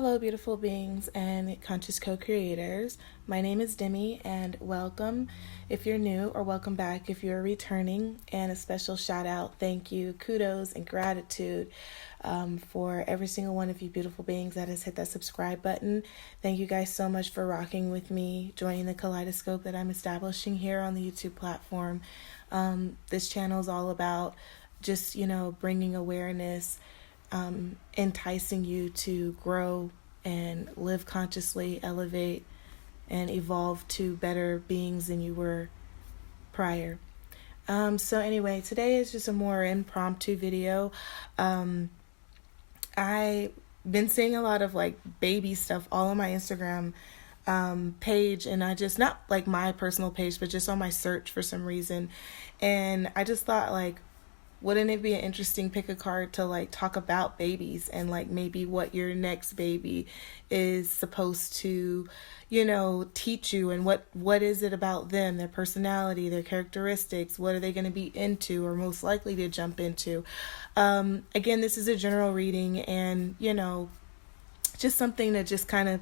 Hello, beautiful beings and conscious co-creators. My name is Demi, and welcome if you're new, or welcome back if you're returning. And a special shout out, thank you, kudos, and gratitude for every single one of you beautiful beings that has hit that subscribe button. Thank you guys so much for rocking with me, joining the kaleidoscope that I'm establishing here on the YouTube platform. This channel is all about just, bringing awareness, enticing you to grow and live consciously, elevate, and evolve to better beings than you were prior. So anyway, today is just a more impromptu video. I've been seeing a lot of like baby stuff all on my Instagram page, and I just, not like my personal page, but just on my search for some reason. And I just thought, like, wouldn't it be an interesting pick a card to like talk about babies and like maybe what your next baby is supposed to, teach you, and what is it about them, their personality, their characteristics, what are they going to be into or most likely to jump into. Again, this is a general reading, and just something to just kind of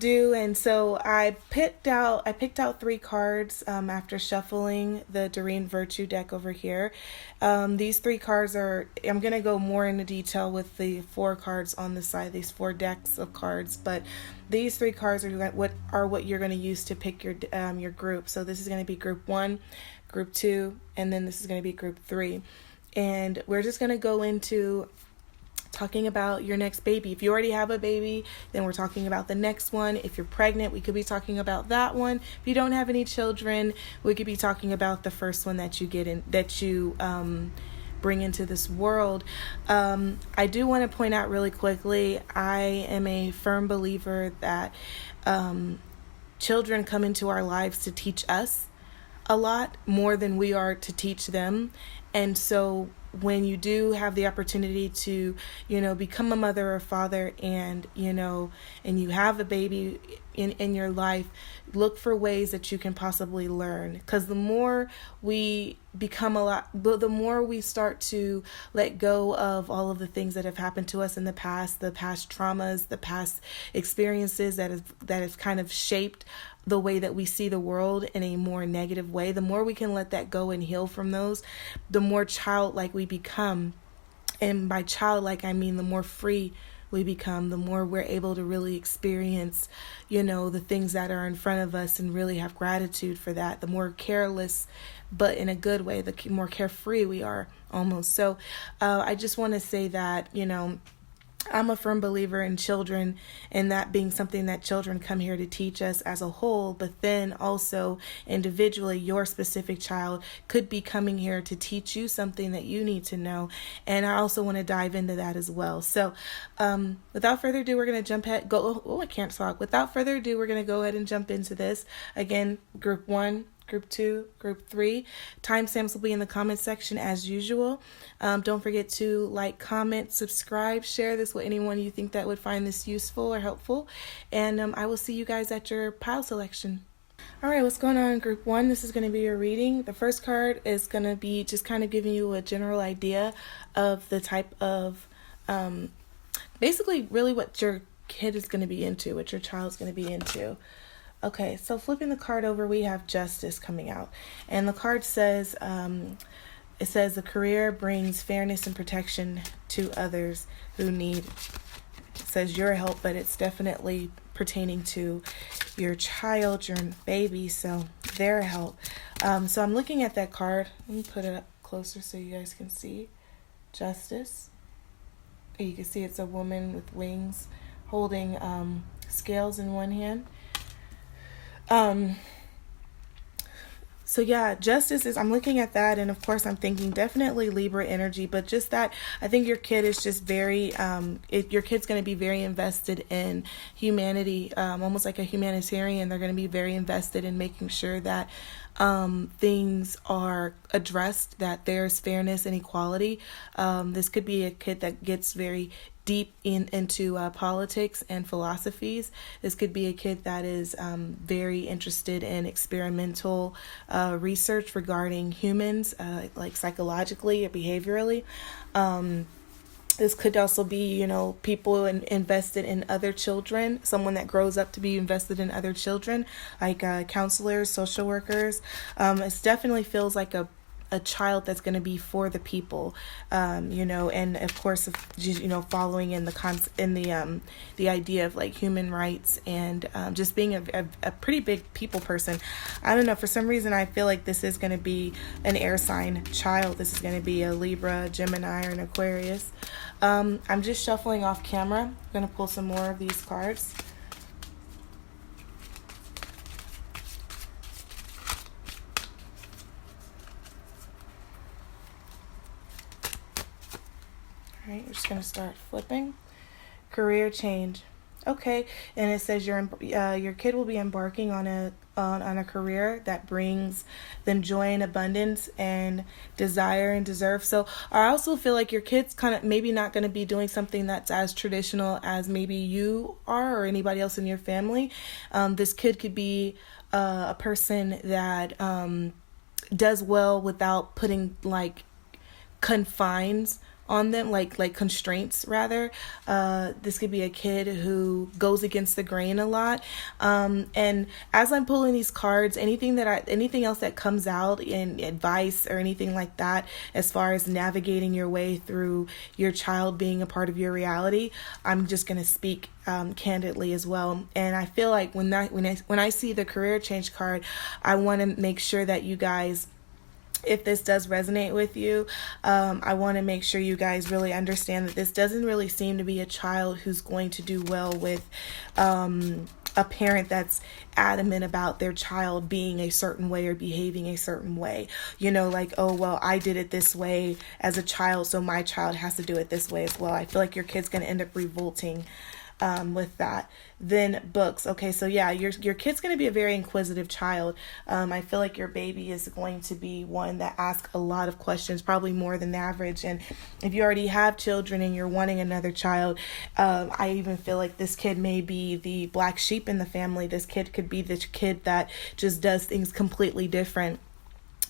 do. And so I picked out 3 cards after shuffling the Doreen Virtue deck over here. These 3 cards I'm going to go more into detail with the 4 cards on the side, these 4 decks of cards, but these 3 cards are what you're going to use to pick your group. So this is going to be group 1, group 2, and then this is going to be group 3. And we're just going to go into talking about your next baby. If you already have a baby, then we're talking about the next one. If you're pregnant, we could be talking about that one. If you don't have any children, we could be talking about the first one that you bring into this world. I do want to point out really quickly, I am a firm believer that children come into our lives to teach us a lot more than we are to teach them. And so when you do have the opportunity to, become a mother or father, and, and you have a baby in your life, look for ways that you can possibly learn. Because the more we become the more we start to let go of all of the things that have happened to us in the past traumas, the past experiences that have kind of shaped the way that we see the world in a more negative way, the more we can let that go and heal from those, the more childlike we become. And by childlike, I mean the more free we become, the more we're able to really experience, the things that are in front of us and really have gratitude for that. The more careless, but in a good way, the more carefree we are almost. So I just want to say that, I'm a firm believer in children, and that being something that children come here to teach us as a whole, but then also individually, your specific child could be coming here to teach you something that you need to know. And I also want to dive into that as well. So without further ado, we're going to I can't talk. Without further ado, we're going to go ahead and jump into this. Again, group 1, group 2, group 3. Timestamps will be in the comment section as usual. Don't forget to like, comment, subscribe, share this with anyone you think that would find this useful or helpful. And I will see you guys at your pile selection. All right, what's going on, group 1? This is going to be your reading. The first card is going to be just kind of giving you a general idea of the type of, basically really what your kid is going to be into, what your child's going to be into. Okay, so flipping the card over, we have Justice coming out. And the card says, it says, the career brings fairness and protection to others who need. It says your help, but it's definitely pertaining to your child, your baby, so their help. So I'm looking at that card. Let me put it up closer so you guys can see. Justice. You can see it's a woman with wings holding scales in one hand. So yeah, justice is, I'm looking at that, and of course I'm thinking definitely Libra energy, but just that, I think your kid is just very, your kid's going to be very invested in humanity, almost like a humanitarian. They're going to be very invested in making sure that things are addressed, that there's fairness and equality. This could be a kid that gets very deep into politics and philosophies. This could be a kid that is very interested in experimental research regarding humans, like psychologically or behaviorally. This could also be, people invested in other children, someone that grows up to be invested in other children, like counselors, social workers. It definitely feels like a child that's going to be for the people, and of course, following in the idea of like human rights and just being a pretty big people person. I don't know, for some reason I feel like this is going to be an air sign child. This is going to be a Libra, Gemini, or an Aquarius. I'm just shuffling off camera. I'm going to pull some more of these cards. All right, we're just going to start flipping. Career change. Okay, and it says your kid will be embarking on a career that brings them joy and abundance and desire and deserve. So I also feel like your kid's kind of maybe not going to be doing something that's as traditional as maybe you are or anybody else in your family. This kid could be a person that does well without putting like confines on them, like constraints rather. This could be a kid who goes against the grain a lot. And as I'm pulling these cards, anything else that comes out in advice or anything like that, as far as navigating your way through your child being a part of your reality, I'm just going to speak candidly as well. And I feel like when I see the career change card, I want to make sure that you guys, if this does resonate with you, I want to make sure you guys really understand that this doesn't really seem to be a child who's going to do well with a parent that's adamant about their child being a certain way or behaving a certain way. Like, oh, well, I did it this way as a child, so my child has to do it this way as well. I feel like your kid's going to end up revolting with that. Then books. Okay, so yeah, your kid's going to be a very inquisitive child. I feel like your baby is going to be one that asks a lot of questions, probably more than the average. And if you already have children and you're wanting another child, I even feel like this kid may be the black sheep in the family. This kid could be the kid that just does things completely different,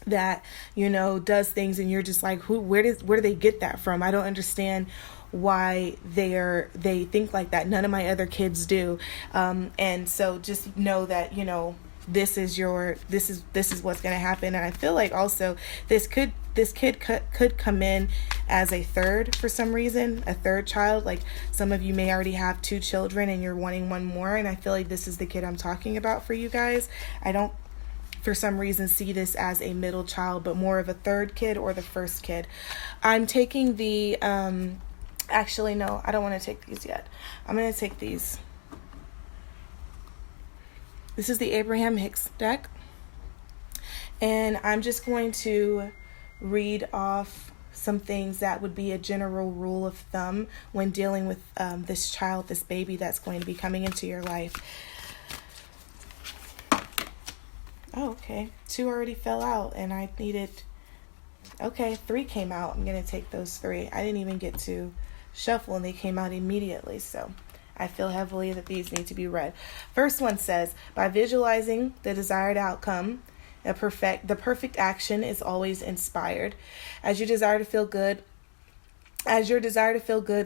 that does things and you're just like, where do they get that from? I don't understand why they think like that. None of my other kids do. And so just know that this is what's going to happen. And I feel like also this kid could come in as a third for some reason, a third child. Like some of you may already have 2 children and you're wanting one more, and I feel like this is the kid I'm talking about for you guys. I don't for some reason see this as a middle child, but more of a third kid or the first kid. I'm taking the actually, no, I don't want to take these yet. I'm going to take these. This is the Abraham Hicks deck. And I'm just going to read off some things that would be a general rule of thumb when dealing with this child, this baby that's going to be coming into your life. Oh, okay. 2 already fell out and I needed... Okay, 3 came out. I'm going to take those 3. I didn't even get to shuffle and they came out immediately, so I feel heavily that these need to be read. First one says, by visualizing the desired outcome, the perfect action is always inspired. As your desire to feel good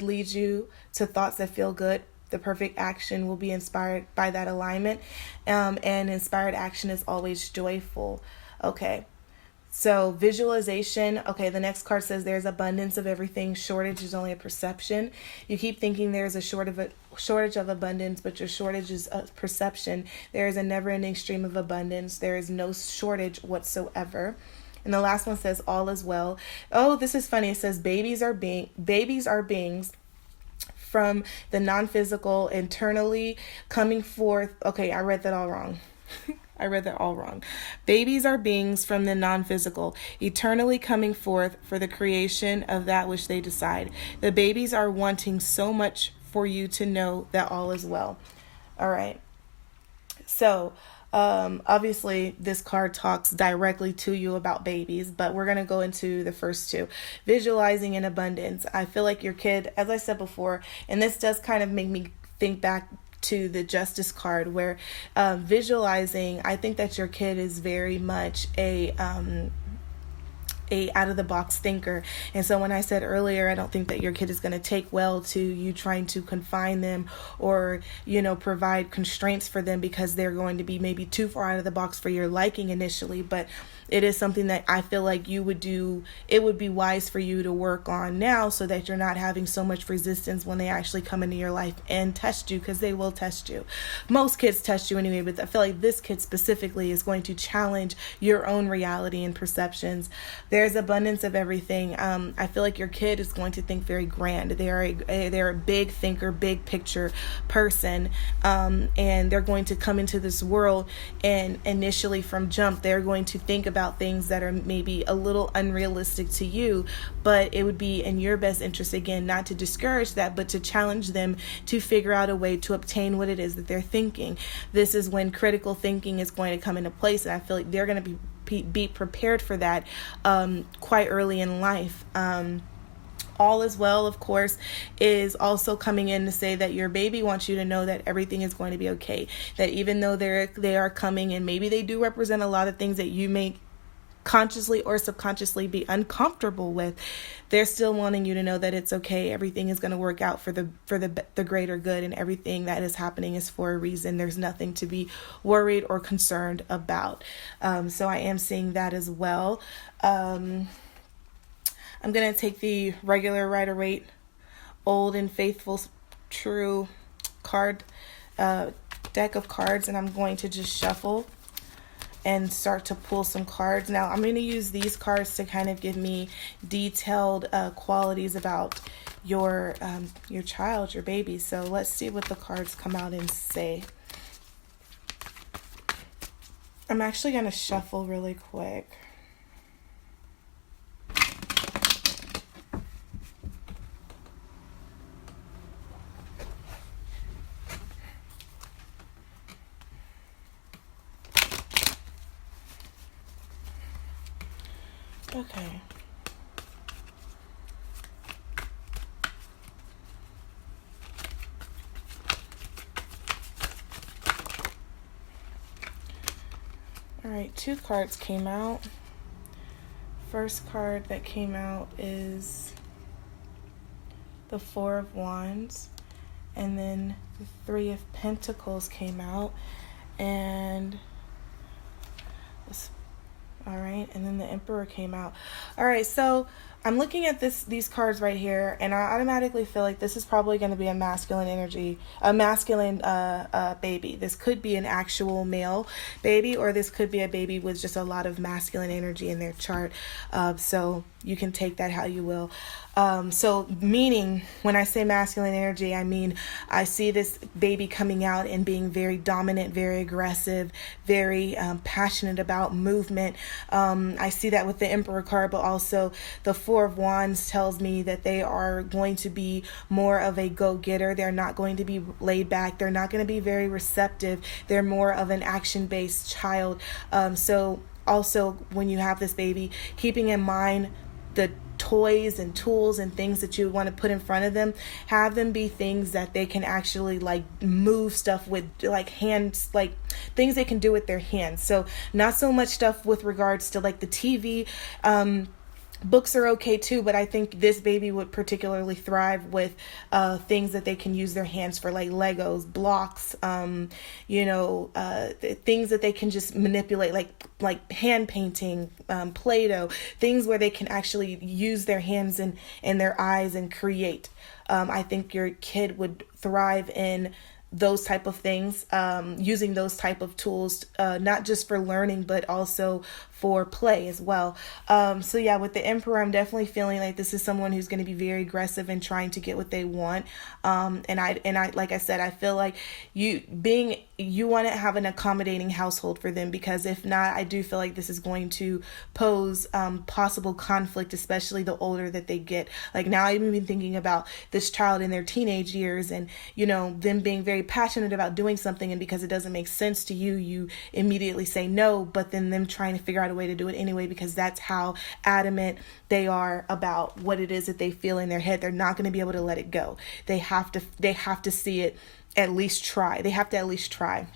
leads you to thoughts that feel good, the perfect action will be inspired by that alignment. And inspired action is always joyful. Okay. So visualization, okay, the next card says there's abundance of everything. Shortage is only a perception. You keep thinking there's a shortage of abundance, but your shortage is a perception. There is a never-ending stream of abundance. There is no shortage whatsoever. And the last one says all is well. Oh, this is funny. It says babies are beings from the non-physical, internally coming forth. Okay, I read that all wrong. Babies are beings from the non-physical, eternally coming forth for the creation of that which they decide. The babies are wanting so much for you to know that all is well. All right. So, obviously this card talks directly to you about babies, but we're going to go into the first 2. Visualizing in abundance. I feel like your kid, as I said before, and this does kind of make me think back to the Justice card, where visualizing, I think that your kid is very much a out of the box thinker. And so when I said earlier, I don't think that your kid is going to take well to you trying to confine them or, provide constraints for them because they're going to be maybe too far out of the box for your liking initially. But it is something that I feel like it would be wise for you to work on now so that you're not having so much resistance when they actually come into your life and test you, because they will test you. Most kids test you anyway, but I feel like this kid specifically is going to challenge your own reality and perceptions. There's abundance of everything. I feel like your kid is going to think very grand. They're a big thinker, big picture person, and they're going to come into this world, and initially from jump, they're going to think about things that are maybe a little unrealistic to you, but it would be in your best interest, again, not to discourage that, but to challenge them to figure out a way to obtain what it is that they're thinking. This is when critical thinking is going to come into place, and I feel like they're going to be prepared for that quite early in life. All is well, of course, is also coming in to say that your baby wants you to know that everything is going to be okay. That even though they are coming and maybe they do represent a lot of things that you may consciously or subconsciously be uncomfortable with, they're still wanting you to know that it's okay. Everything is going to work out for the greater good, and everything that is happening is for a reason. There's nothing to be worried or concerned about. So I am seeing that as well. I'm going to take the regular Rider-Waite Old and Faithful True card deck of cards, and I'm going to just shuffle and start to pull some cards. Now, I'm going to use these cards to kind of give me detailed qualities about your child, your baby. So let's see what the cards come out and say. I'm actually going to shuffle really quick. Okay. All right, 2 cards came out. First card that came out is the 4 of Wands, and then the 3 of Pentacles came out, and all right, and then the Emperor came out. All right, so I'm looking at these cards right here, and I automatically feel like this is probably going to be a masculine energy, a masculine baby. This could be an actual male baby, or this could be a baby with just a lot of masculine energy in their chart. So you can take that how you will. So meaning, when I say masculine energy, I mean I see this baby coming out and being very dominant, very aggressive, very passionate about movement. I see that with the Emperor card, but also the 4 of Wands tells me that they are going to be more of a go-getter. They're not going to be laid back. They're not going to be very receptive. They're more of an action-based child. So also, when you have this baby, keeping in mind the toys and tools and things that you want to put in front of them, have them be things that they can actually like move stuff with, like hands, like things they can do with their hands. So not so much stuff with regards to like the TV. Books are okay too, but I think this baby would particularly thrive with things that they can use their hands for, like Legos, blocks, things that they can just manipulate, like hand painting, Play-Doh, things where they can actually use their hands and their eyes and create. I think your kid would thrive in those type of things, using those type of tools, not just for learning, but also for play as well. So yeah, with the Emperor, I'm definitely feeling like this is someone who's going to be very aggressive and trying to get what they want. And I, like I said, I feel like you want to have an accommodating household for them, because if not, I do feel like this is going to pose possible conflict, especially the older that they get. Like now, I'm even thinking about this child in their teenage years, and them being very passionate about doing something, and because it doesn't make sense to you, you immediately say no, but then them trying to figure out a way to do it anyway, because that's how adamant they are about what it is that they feel in their head. They're not going to be able to let it go. They have to see it, at least try. They have to at least try.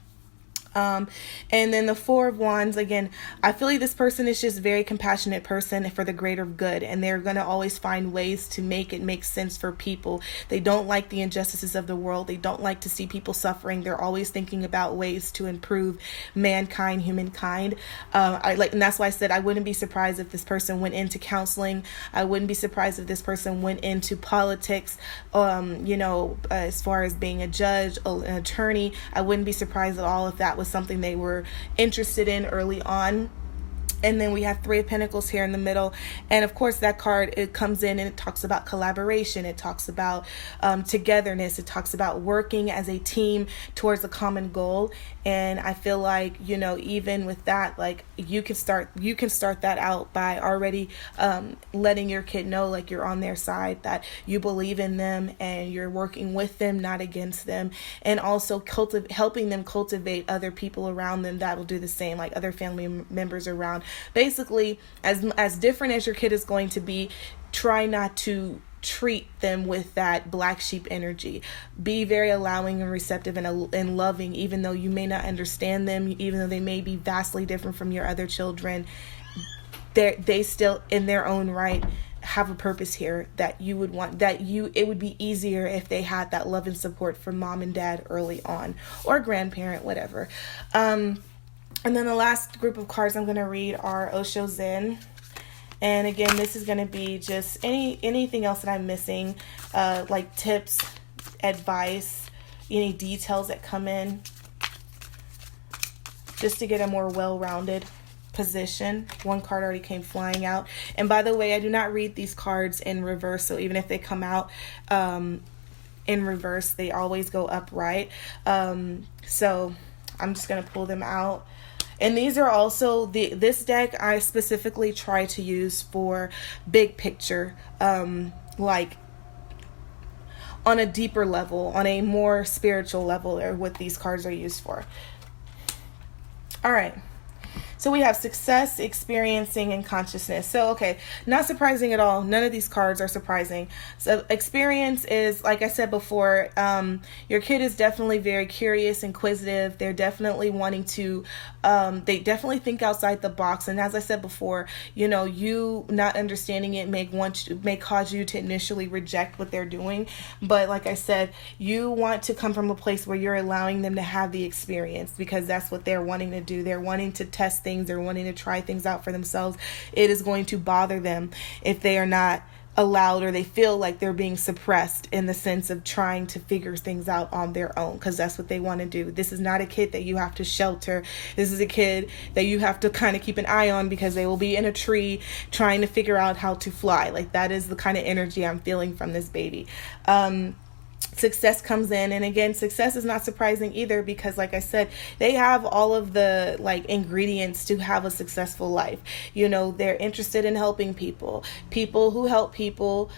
And then the Four of Wands, again, I feel like this person is just a very compassionate person for the greater good, and they're going to always find ways to make it make sense for people. They don't like the injustices of the world. They don't like to see people suffering. They're always thinking about ways to improve mankind, humankind. And that's why I said I wouldn't be surprised if this person went into counseling. I wouldn't be surprised if this person went into politics, as far as being a judge, an attorney. I wouldn't be surprised at all if that was something they were interested in early on. And then we have Three of Pentacles here in the middle. And of course, that card, it comes in and it talks about collaboration. It talks about togetherness. It talks about working as a team towards a common goal. And I feel like, even with that, like you can start that out by already letting your kid know, like, you're on their side, that you believe in them and you're working with them, not against them. And also helping them cultivate other people around them that will do the same, like other family members around. Basically, as different as your kid is going to be, try not to treat them with that black sheep energy. Be very allowing and receptive and loving, even though you may not understand them, even though they may be vastly different from your other children. They still, in their own right, have a purpose here that you would want, it would be easier if they had that love and support from mom and dad early on, or grandparent, whatever. And then the last group of cards I'm going to read are Osho Zen. And again, this is going to be just anything else that I'm missing, like tips, advice, any details that come in, just to get a more well-rounded position. One card already came flying out. And by the way, I do not read these cards in reverse, so even if they come out in reverse, they always go upright. So I'm just going to pull them out. And these are also, this deck I specifically try to use for big picture, like on a deeper level, on a more spiritual level, or what these cards are used for. All right. So we have success, experiencing, and consciousness. So, okay, not surprising at all. None of these cards are surprising. So experience is, like I said before, your kid is definitely very curious, inquisitive. They're definitely wanting to, they definitely think outside the box. And as I said before, you not understanding it may cause you to initially reject what they're doing. But like I said, you want to come from a place where you're allowing them to have the experience, because that's what they're wanting to do. They're wanting to test things. They're wanting to try things out for themselves. It is going to bother them if they are not allowed, or they feel like they're being suppressed in the sense of trying to figure things out on their own, because that's what they want to do. This is not a kid that you have to shelter. This is a kid that you have to kind of keep an eye on, because they will be in a tree trying to figure out how to fly. Like, that is the kind of energy I'm feeling from this baby. Success comes in, and again, success is not surprising either, because like I said, they have all of the ingredients to have a successful life. They're interested in helping people. People who help people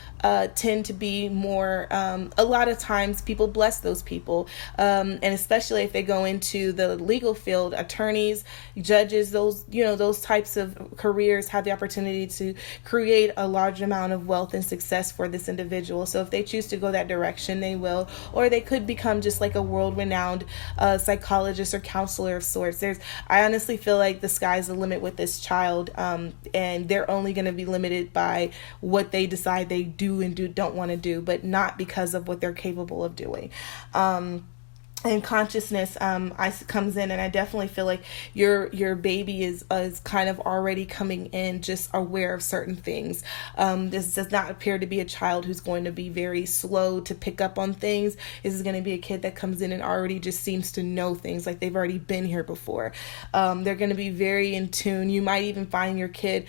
tend to be more, a lot of times people bless those people, and especially if they go into the legal field, attorneys, judges, those types of careers have the opportunity to create a large amount of wealth and success for this individual. So if they choose to go that direction, they will, or they could become just like a world-renowned psychologist or counselor of sorts. I honestly feel like the sky's the limit with this child, and they're only going to be limited by what they decide they do and don't want to do, but not because of what they're capable of doing. And consciousness comes in, and I definitely feel like your baby is kind of already coming in just aware of certain things. This does not appear to be a child who's going to be very slow to pick up on things. This is going to be a kid that comes in and already just seems to know things, like they've already been here before. They're going to be very in tune. You might even find your kid,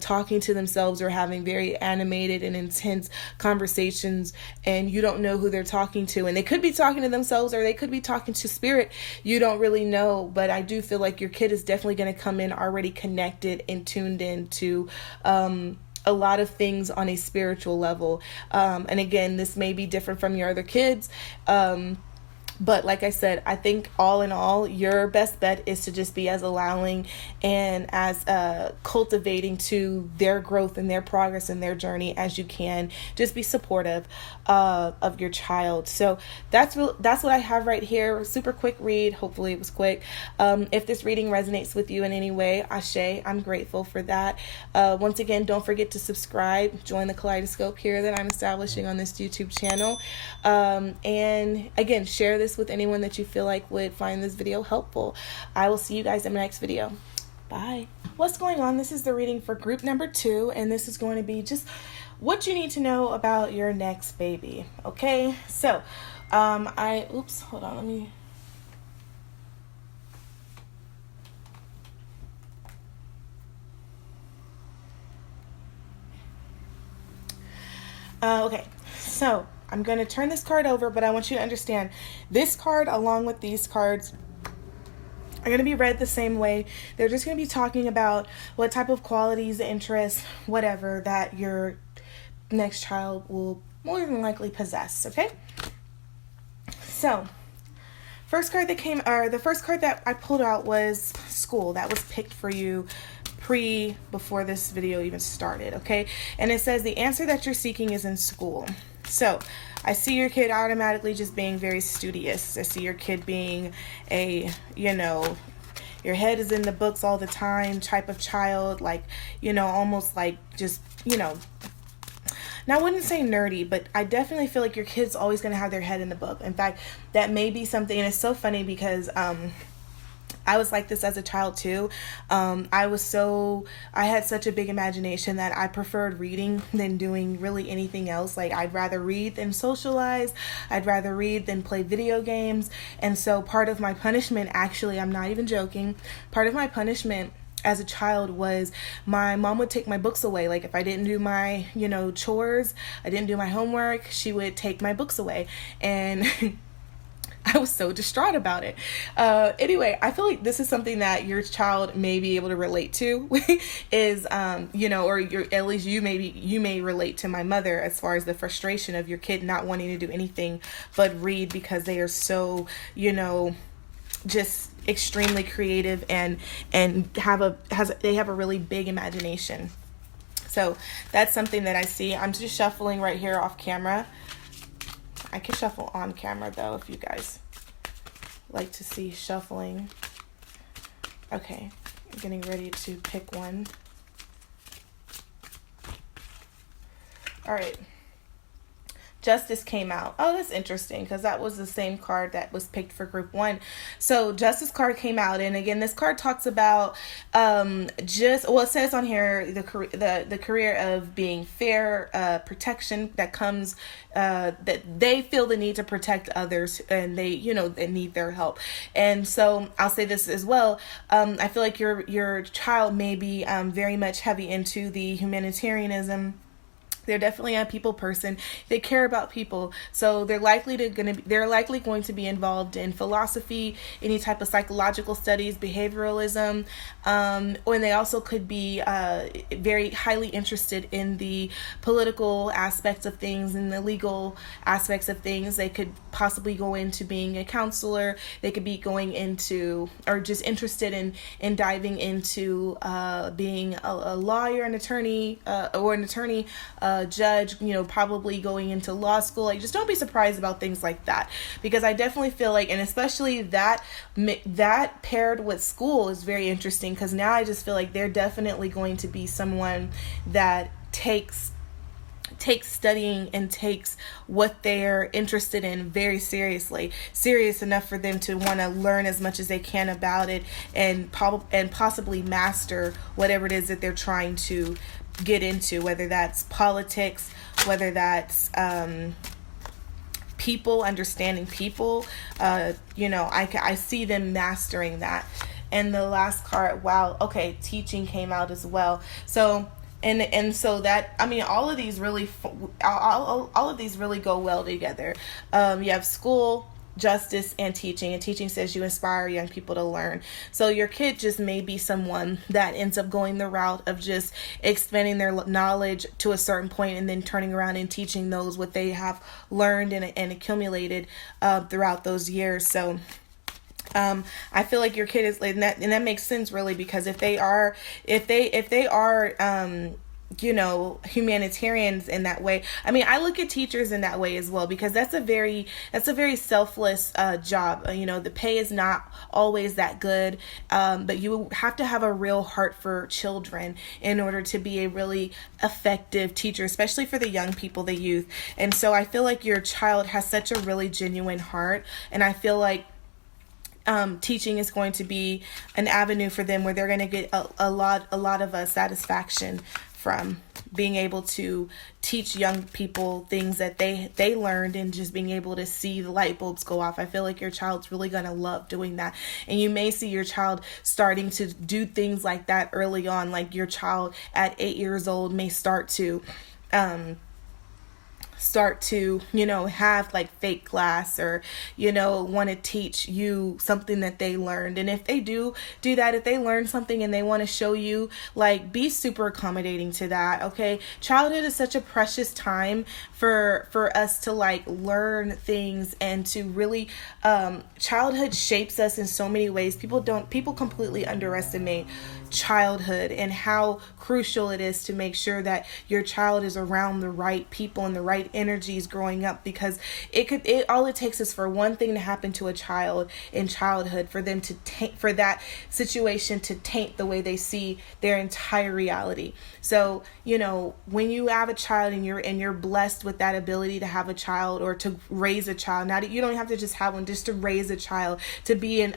talking to themselves or having very animated and intense conversations, and you don't know who they're talking to, and they could be talking to themselves, or they could be talking to spirit. You don't really know, but I do feel like your kid is definitely going to come in already connected and tuned into a lot of things on a spiritual level. And again, this may be different from your other kids, But like I said, I think all in all, your best bet is to just be as allowing and as cultivating to their growth and their progress and their journey as you can. Just be supportive of your child. So that's what I have right here. Super quick read. Hopefully it was quick. If this reading resonates with you in any way, Ashe, I'm grateful for that. Once again, don't forget to subscribe. Join the kaleidoscope here that I'm establishing on this YouTube channel. And again, share this with anyone that you feel like would find this video helpful. I will see you guys in my next video. Bye. What's going on? This is the reading for group number 2, and this is going to be just what you need to know about your next baby. Okay, so hold on, let me. Okay, so I'm going to turn this card over, but I want you to understand this card, along with these cards, are going to be read the same way. They're just going to be talking about what type of qualities, interests, whatever that your next child will more than likely possess. Okay? So, the first card that I pulled out was school. That was picked for you before this video even started. Okay? And it says the answer that you're seeking is in school. So, I see your kid automatically just being very studious. I see your kid being your head is in the books all the time type of child, like, almost like just, now I wouldn't say nerdy, but I definitely feel like your kid's always going to have their head in the book. In fact, that may be something, and it's so funny because, I was like this as a child too. I had such a big imagination that I preferred reading than doing really anything else. Like, I'd rather read than socialize. I'd rather read than play video games. And so part of my punishment, actually, I'm not even joking, part of my punishment as a child was my mom would take my books away. Like, if I didn't do my, chores, I didn't do my homework, she would take my books away. And I was so distraught about it. Anyway, I feel like this is something that your child may be able to relate to is, or at least you may relate to my mother as far as the frustration of your kid not wanting to do anything but read because they are so, just extremely creative and they have a really big imagination. So that's something that I see. I'm just shuffling right here off camera. I can shuffle on camera though if you guys like to see shuffling. Okay, I'm getting ready to pick one. All right. Justice came out. Oh, that's interesting because that was the same card that was picked for group 1. So Justice card came out, and again, this card talks about it says on here the career of being fair, protection that comes that they feel the need to protect others, and they need their help. And so I'll say this as well. I feel like your child may be very much heavy into the humanitarianism. They're definitely a people person. They care about people. So they're likely going to be involved in philosophy, any type of psychological studies, behavioralism, or they also could be very highly interested in the political aspects of things and the legal aspects of things. They could possibly go into being a counselor. They could be going into or just interested in diving into being a lawyer, an attorney, judge, probably going into law school. Like, just don't be surprised about things like that, because I definitely feel like, and especially that paired with school is very interesting, because now I just feel like they're definitely going to be someone that takes studying and takes what they're interested in very seriously, serious enough for them to want to learn as much as they can about it and possibly master whatever it is that they're trying to get into, whether that's politics, whether that's people, understanding people. I see them mastering that. And the last card, wow, okay, teaching came out as well. So and so that, I mean, all of these really go well together. You have school, justice and teaching says you inspire young people to learn. So your kid just may be someone that ends up going the route of just expanding their knowledge to a certain point and then turning around and teaching those what they have learned and accumulated throughout those years. So I feel like your kid is, and that makes sense really, because if they are humanitarians in that way. I mean, I look at teachers in that way as well, because that's a very selfless job. The pay is not always that good, but you have to have a real heart for children in order to be a really effective teacher, especially for the young people, the youth. And so I feel like your child has such a really genuine heart, and I feel like teaching is going to be an avenue for them where they're going to get a lot of satisfaction from being able to teach young people things that they learned, and just being able to see the light bulbs go off. I feel like your child's really going to love doing that. And you may see your child starting to do things like that early on. Like your child at 8 years old may start to have like fake class, or want to teach you something that they learned. And if they do that, if they learn something and they want to show you, like, be super accommodating to that. Okay, childhood is such a precious time for us to like learn things, and to really childhood shapes us in so many ways. People completely underestimate childhood and how crucial it is to make sure that your child is around the right people and the right energies growing up, because all it takes is for one thing to happen to a child in childhood for them to for that situation to taint the way they see their entire reality. So when you have a child and you're blessed with that ability to have a child, or to raise a child, now you don't have to just have one, just to raise a child, to be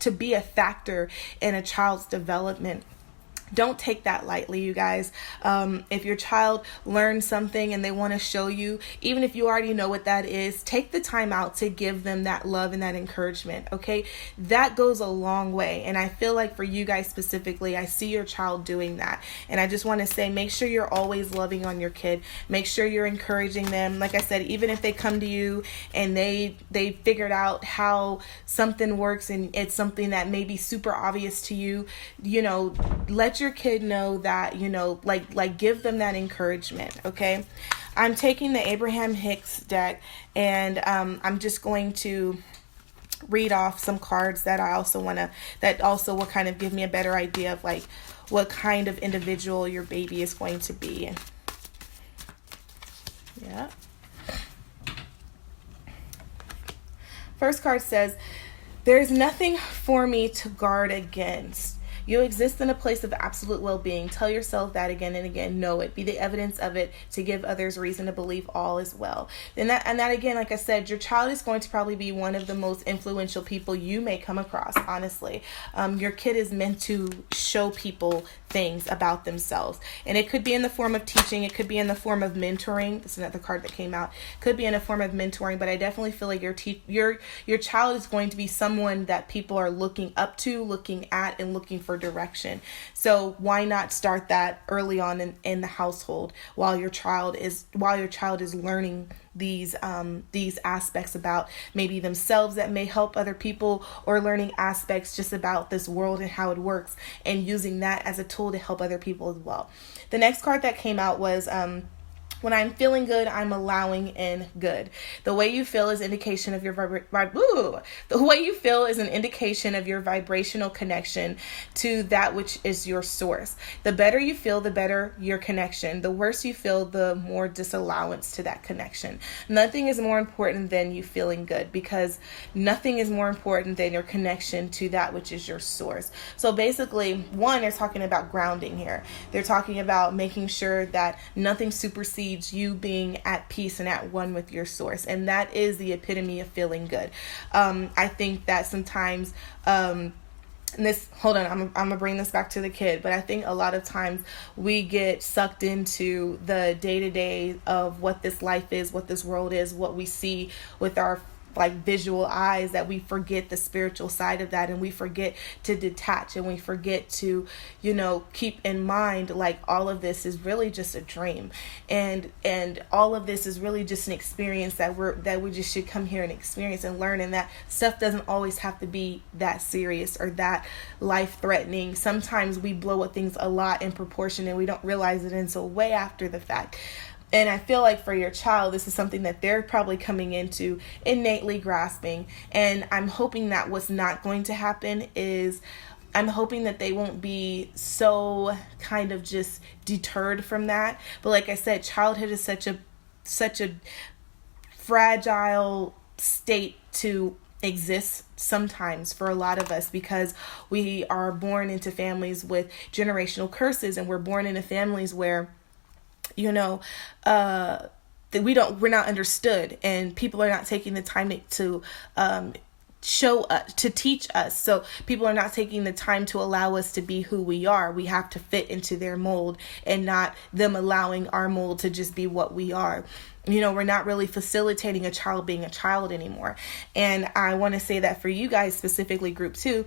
to be a factor in a child's development. Don't take that lightly, you guys. If your child learns something and they want to show you, even if you already know what that is, take the time out to give them that love and that encouragement, okay? That goes a long way. And I feel like for you guys specifically, I see your child doing that. And I just want to say, make sure you're always loving on your kid. Make sure you're encouraging them. Like I said, even if they come to you and they figured out how something works and it's something that may be super obvious to you, let your kid know that, like give them that encouragement. Okay, I'm taking the Abraham Hicks deck, and I'm just going to read off some cards that also will kind of give me a better idea of like what kind of individual your baby is going to be. Yeah. First card says, "There's nothing for me to guard against. You exist in a place of absolute well-being. Tell yourself that again and again. Know it. Be the evidence of it to give others reason to believe all is well." And that again, like I said, your child is going to probably be one of the most influential people you may come across, honestly. Your kid is meant to show people things about themselves. And it could be in the form of teaching. It could be in the form of mentoring. This is another card that came out. Could be in a form of mentoring, but I definitely feel like your child is going to be someone that people are looking up to, looking at, and looking for direction. So why not start that early on in the household while your child is learning these aspects about maybe themselves that may help other people, or learning aspects just about this world and how it works, and using that as a tool to help other people as well. The next card that came out was when I'm feeling good, I'm allowing in good. The way you feel is indication of your the way you feel is an indication of your vibrational connection to that which is your source. The better you feel, the better your connection. The worse you feel, the more disallowance to that connection. Nothing is more important than you feeling good, because nothing is more important than your connection to that which is your source. So basically, one, they're talking about grounding here. They're talking about making sure that nothing supersedes you being at peace and at one with your source. And that is the epitome of feeling good. I think that sometimes, I'm gonna bring this back to the kid, but I think a lot of times we get sucked into the day-to-day of what this life is, what this world is, what we see with our like visual eyes that we forget the spiritual side of that, and we forget to detach, and we forget to, keep in mind like all of this is really just a dream, and all of this is really just an experience that we just should come here and experience and learn, and that stuff doesn't always have to be that serious or that life threatening. Sometimes we blow at things a lot in proportion and we don't realize it until way after the fact. And I feel like for your child, this is something that they're probably coming into innately grasping. And I'm hoping that what's not going to happen is, I'm hoping that they won't be so kind of just deterred from that. But like I said, childhood is such a fragile state to exist sometimes for a lot of us, because we are born into families with generational curses, and we're born into families where that we're not understood, and people are not taking the time to show us, to teach us. So people are not taking the time to allow us to be who we are. We have to fit into their mold, and not them allowing our mold to just be what we are. We're not really facilitating a child being a child anymore. And I want to say that for you guys, specifically group 2,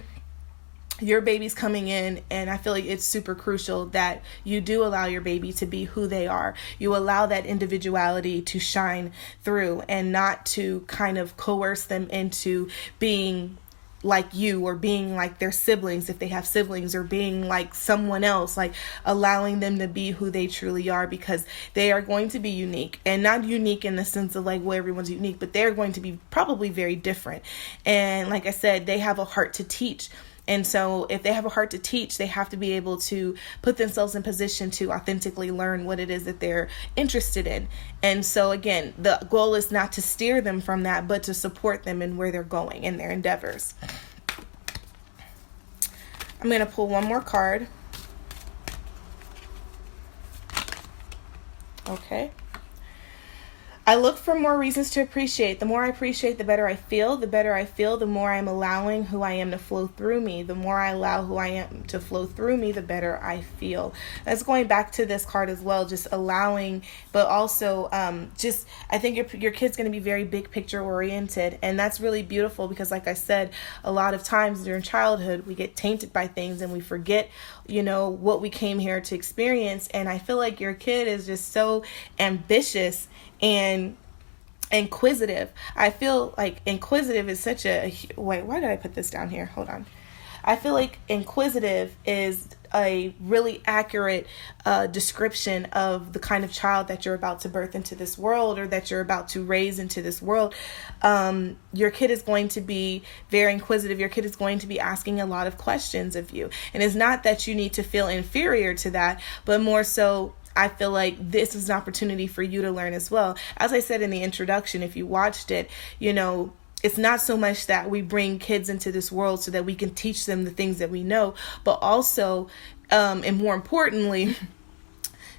your baby's coming in, and I feel like it's super crucial that you do allow your baby to be who they are. You allow that individuality to shine through, and not to kind of coerce them into being like you, or being like their siblings if they have siblings, or being like someone else, like allowing them to be who they truly are, because they are going to be unique, and not unique in the sense of like, well, everyone's unique, but they're going to be probably very different. And like I said, they have a heart to teach. And so if they have a heart to teach, they have to be able to put themselves in position to authentically learn what it is that they're interested in. And so again, the goal is not to steer them from that, but to support them in where they're going in their endeavors. I'm going to pull one more card. Okay. I look for more reasons to appreciate. The more I appreciate, the better I feel. The better I feel, the more I'm allowing who I am to flow through me. The more I allow who I am to flow through me, the better I feel. That's going back to this card as well, just allowing, but also I think your kid's going to be very big picture oriented. And that's really beautiful, because like I said, a lot of times during childhood, we get tainted by things and we forget, what we came here to experience. And I feel like your kid is just so ambitious and inquisitive. I feel like inquisitive is such a... Wait, why did I put this down here? Hold on. I feel like inquisitive is a really accurate description of the kind of child that you're about to birth into this world, or that you're about to raise into this world. Your kid is going to be very inquisitive. Your kid is going to be asking a lot of questions of you. And it's not that you need to feel inferior to that, but more so, I feel like this is an opportunity for you to learn as well. As I said in the introduction, if you watched it, it's not so much that we bring kids into this world so that we can teach them the things that we know, but also, and more importantly,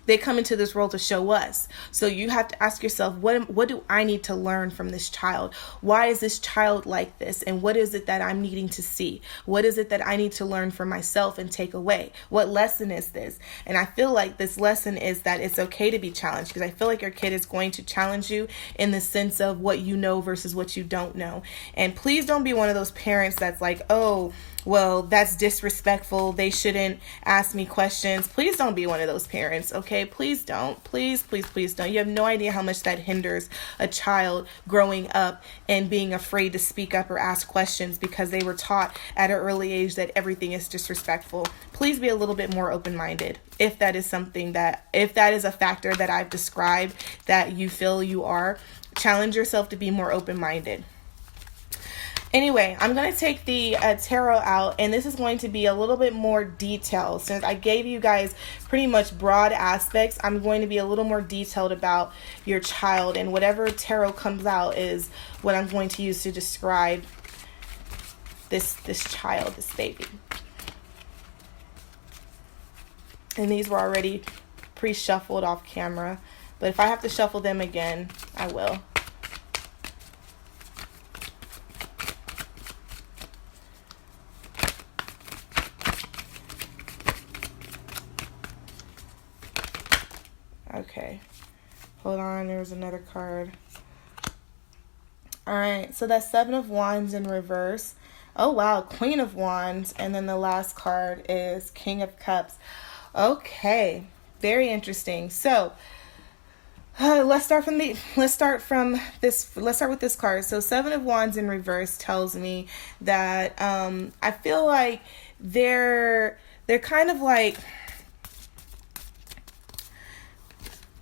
they come into this world to show us. So you have to ask yourself, what do I need to learn from this child? Why is this child like this? And what is it that I'm needing to see? What is it that I need to learn for myself and take away? What lesson is this? And I feel like this lesson is that it's okay to be challenged, because I feel like your kid is going to challenge you in the sense of what you know versus what you don't know. And please don't be one of those parents that's like, oh, well, that's disrespectful. They shouldn't ask me questions. Please don't be one of those parents, okay? Please don't. Please, please, please don't. You have no idea how much that hinders a child growing up and being afraid to speak up or ask questions because they were taught at an early age that everything is disrespectful. Please be a little bit more open-minded if that is a factor that I've described that you feel you are. Challenge yourself to be more open-minded. Anyway, I'm going to take the tarot out, and this is going to be a little bit more detailed. Since I gave you guys pretty much broad aspects, I'm going to be a little more detailed about your child, and whatever tarot comes out is what I'm going to use to describe this child, this baby. And these were already pre-shuffled off camera, but if I have to shuffle them again, I will. Okay, hold on, there's another card. All right, so that's Seven of Wands in reverse. Oh, wow, Queen of Wands. And then the last card is King of Cups. Okay, very interesting. So, let's start with this card. So Seven of Wands in reverse tells me that I feel like they're kind of like,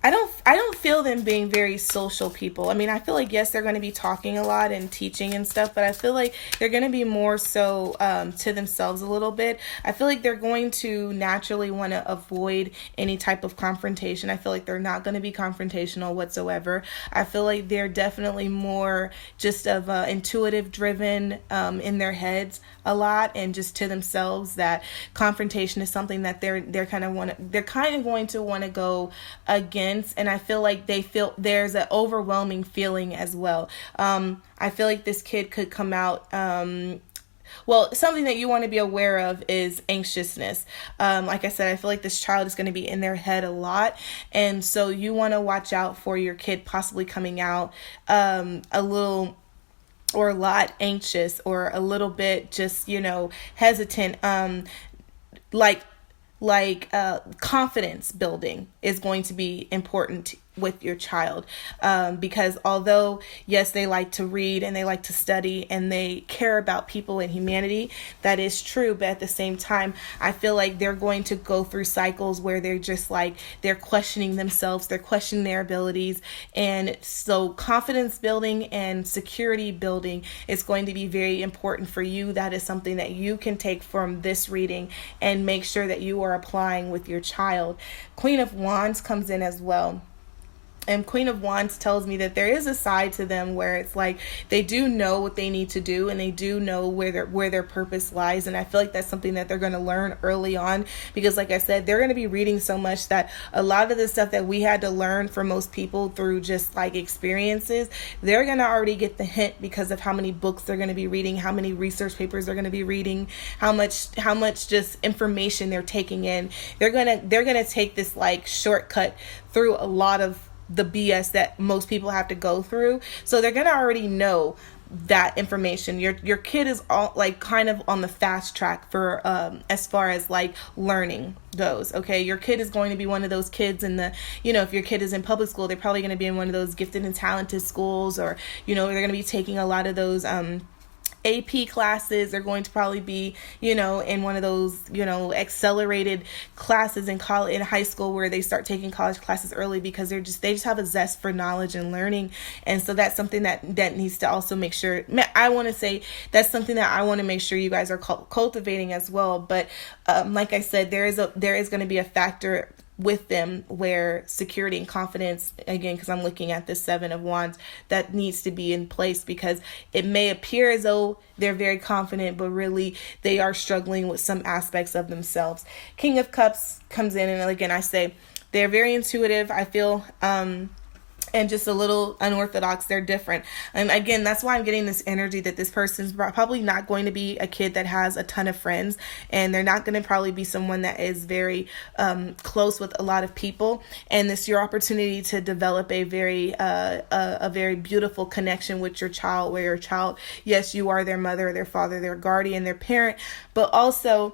I don't feel them being very social people. I mean, I feel like, yes, they're going to be talking a lot and teaching and stuff, but I feel like they're going to be more so to themselves a little bit. I feel like they're going to naturally want to avoid any type of confrontation. I feel like they're not going to be confrontational whatsoever. I feel like they're definitely more just of intuitive driven in their heads a lot, and just to themselves, that confrontation is something that they're kind of going to want to go against. And I feel like they feel there's an overwhelming feeling as well. I feel like this kid could come out, well, something that you want to be aware of is anxiousness. Like I said, I feel like this child is going to be in their head a lot. And so you want to watch out for your kid possibly coming out a little or a lot anxious, or a little bit just, hesitant. Confidence building is going to be important with your child, because although, yes, they like to read and they like to study and they care about people and humanity, that is true. But at the same time, I feel like they're going to go through cycles where they're just like, they're questioning themselves, they're questioning their abilities. And so confidence building and security building is going to be very important for you. That is something that you can take from this reading and make sure that you are applying with your child. Queen of Wands comes in as well. And Queen of Wands tells me that there is a side to them where it's like they do know what they need to do, and they do know where their purpose lies. And I feel like that's something that they're going to learn early on, because like I said, they're going to be reading so much that a lot of the stuff that we had to learn for most people through just like experiences, they're going to already get the hint because of how many books they're going to be reading, how many research papers they're going to be reading, how much just information they're taking in. They're going to take this like shortcut through a lot of the BS that most people have to go through. So they're going to already know that information. Your kid is all like kind of on the fast track for as far as like learning goes. Okay, your kid is going to be one of those kids in the, if your kid is in public school, they're probably going to be in one of those gifted and talented schools, or they're going to be taking a lot of those AP classes. Are going to probably be, in one of those, accelerated classes in college, in high school, where they start taking college classes early because they just have a zest for knowledge and learning. And so that's something that needs to also make sure, I want to say that's something that I want to make sure you guys are cultivating as well. But like I said, there is going to be a factor with them where security and confidence, again, because I'm looking at this Seven of Wands, that needs to be in place, because it may appear as though they're very confident, but really they are struggling with some aspects of themselves. King of Cups comes in, and again, I say they're very intuitive, I feel, and just a little unorthodox. They're different. And again, that's why I'm getting this energy that this person's probably not going to be a kid that has a ton of friends, and they're not going to probably be someone that is very close with a lot of people. And this is your opportunity to develop a very beautiful connection with your child, where your child, yes, you are their mother, their father, their guardian, their parent, but also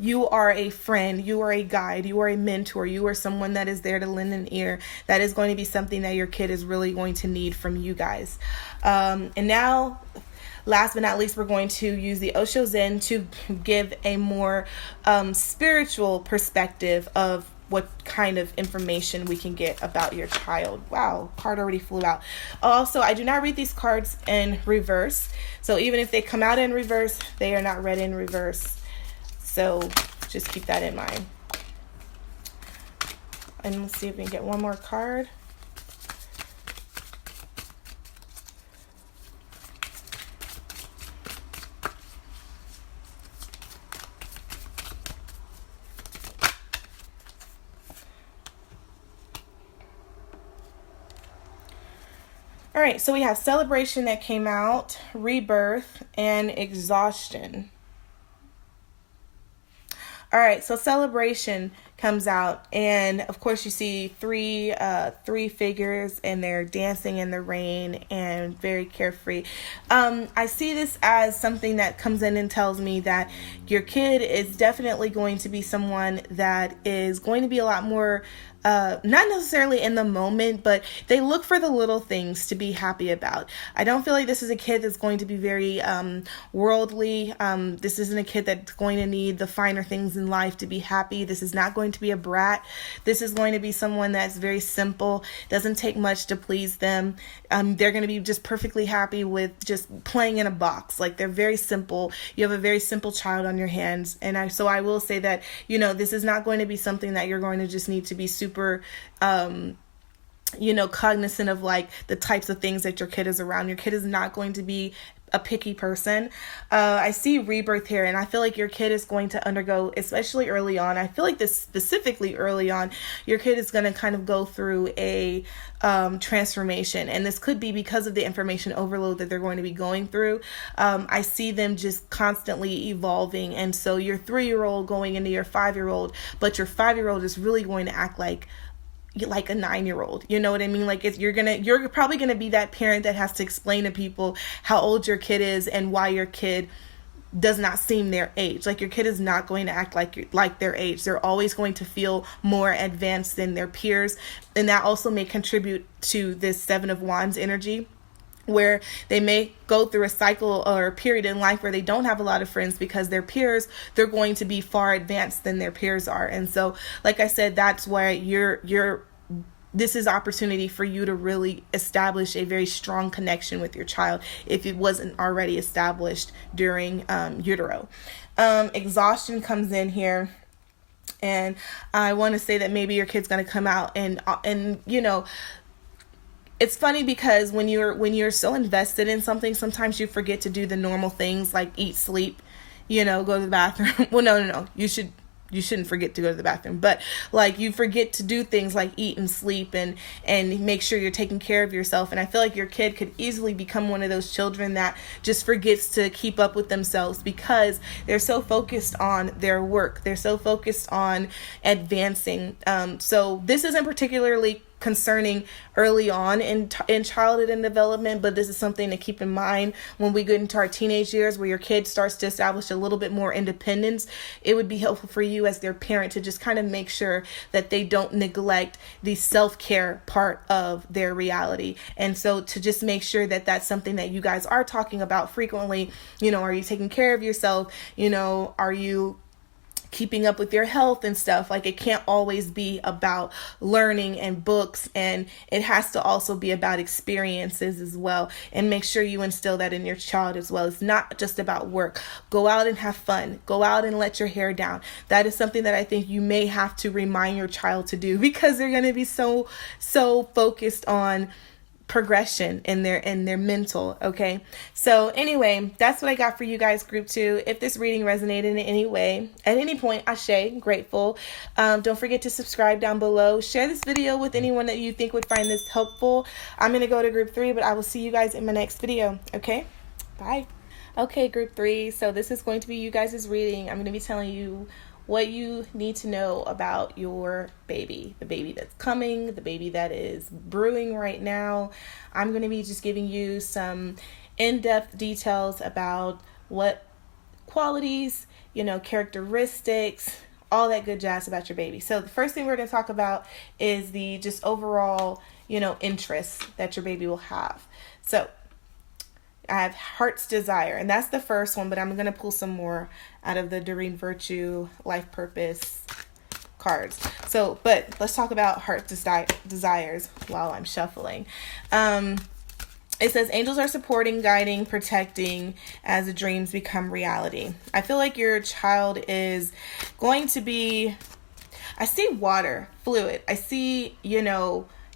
you are a friend, you are a guide, you are a mentor, you are someone that is there to lend an ear. That is going to be something that your kid is really going to need from you guys. And now, last but not least, we're going to use the Osho Zen to give a more spiritual perspective of what kind of information we can get about your child. Wow, card already flew out. Also, I do not read these cards in reverse. So even if they come out in reverse, they are not read in reverse. So just keep that in mind. And let's see if we can get one more card. All right, so we have celebration that came out, rebirth, and exhaustion. All right, so celebration comes out, and of course you see three figures, and they're dancing in the rain and very carefree. I see this as something that comes in and tells me that your kid is definitely going to be someone that is going to be a lot more not necessarily in the moment, but they look for the little things to be happy about. I don't feel like this is a kid that's going to be very worldly. This isn't a kid that's going to need the finer things in life to be happy. This is not going to be a brat. This is going to be someone that's very simple, doesn't take much to please them. They're going to be just perfectly happy with just playing in a box. Like, they're very simple. You have a very simple child on your hands. And so I will say that, this is not going to be something that you're going to just need to be super cognizant of, like, the types of things that your kid is around. Your kid is not going to be a picky person. I see rebirth here, and I feel like your kid is going to undergo, especially early on, I feel like this specifically early on, your kid is going to kind of go through a transformation, and this could be because of the information overload that they're going to be going through. I see them just constantly evolving, and so your 3-year-old going into your 5-year-old, but your 5-year-old is really going to act like a 9-year-old. You know what I mean? Like, you're probably gonna be that parent that has to explain to people how old your kid is and why your kid does not seem their age. Like, your kid is not going to act like their age. They're always going to feel more advanced than their peers, and that also may contribute to this 7 of Wands energy, where they may go through a cycle or a period in life where they don't have a lot of friends because their peers, they're going to be far advanced than their peers are. And so, like I said, that's why this is opportunity for you to really establish a very strong connection with your child if it wasn't already established during utero. Exhaustion comes in here. And I want to say that maybe your kid's going to come out and it's funny because when you're so invested in something, sometimes you forget to do the normal things like eat, sleep, go to the bathroom. Well, no. You shouldn't forget to go to the bathroom, but like, you forget to do things like eat and sleep and make sure you're taking care of yourself. And I feel like your kid could easily become one of those children that just forgets to keep up with themselves because they're so focused on their work. They're so focused on advancing. So this isn't particularly concerning early on in childhood and development, but this is something to keep in mind when we get into our teenage years, where your kid starts to establish a little bit more independence. It would be helpful for you as their parent to just kind of make sure that they don't neglect the self-care part of their reality. And so to just make sure that that's something that you guys are talking about frequently. Are you taking care of yourself? Are you keeping up with your health and stuff? Like, it can't always be about learning and books, and it has to also be about experiences as well. And make sure you instill that in your child as well. It's not just about work. Go out and have fun. Go out and let your hair down. That is something that I think you may have to remind your child to do, because they're going to be so focused on progression in their mental. Okay, so anyway, that's what I got for you guys, group 2. If this reading resonated in any way at any point, ashe, grateful. Don't forget to subscribe down below. Share this video with anyone that you think would find this helpful. I'm gonna go to group 3, but I will see you guys in my next video. Okay, bye. Okay, group 3, so this is going to be you guys' reading. I'm going to be telling you what you need to know about your baby, the baby that's coming, the baby that is brewing right now. I'm going to be just giving you some in-depth details about what qualities, characteristics, all that good jazz about your baby. So the first thing we're going to talk about is the just overall, interests that your baby will have. So I have heart's desire, and that's the first one, but I'm going to pull some more out of the Doreen Virtue Life Purpose cards. So, but let's talk about heart's desires while I'm shuffling. It says, angels are supporting, guiding, protecting as the dreams become reality. I feel like your child is going to be, I see water, fluid. I see,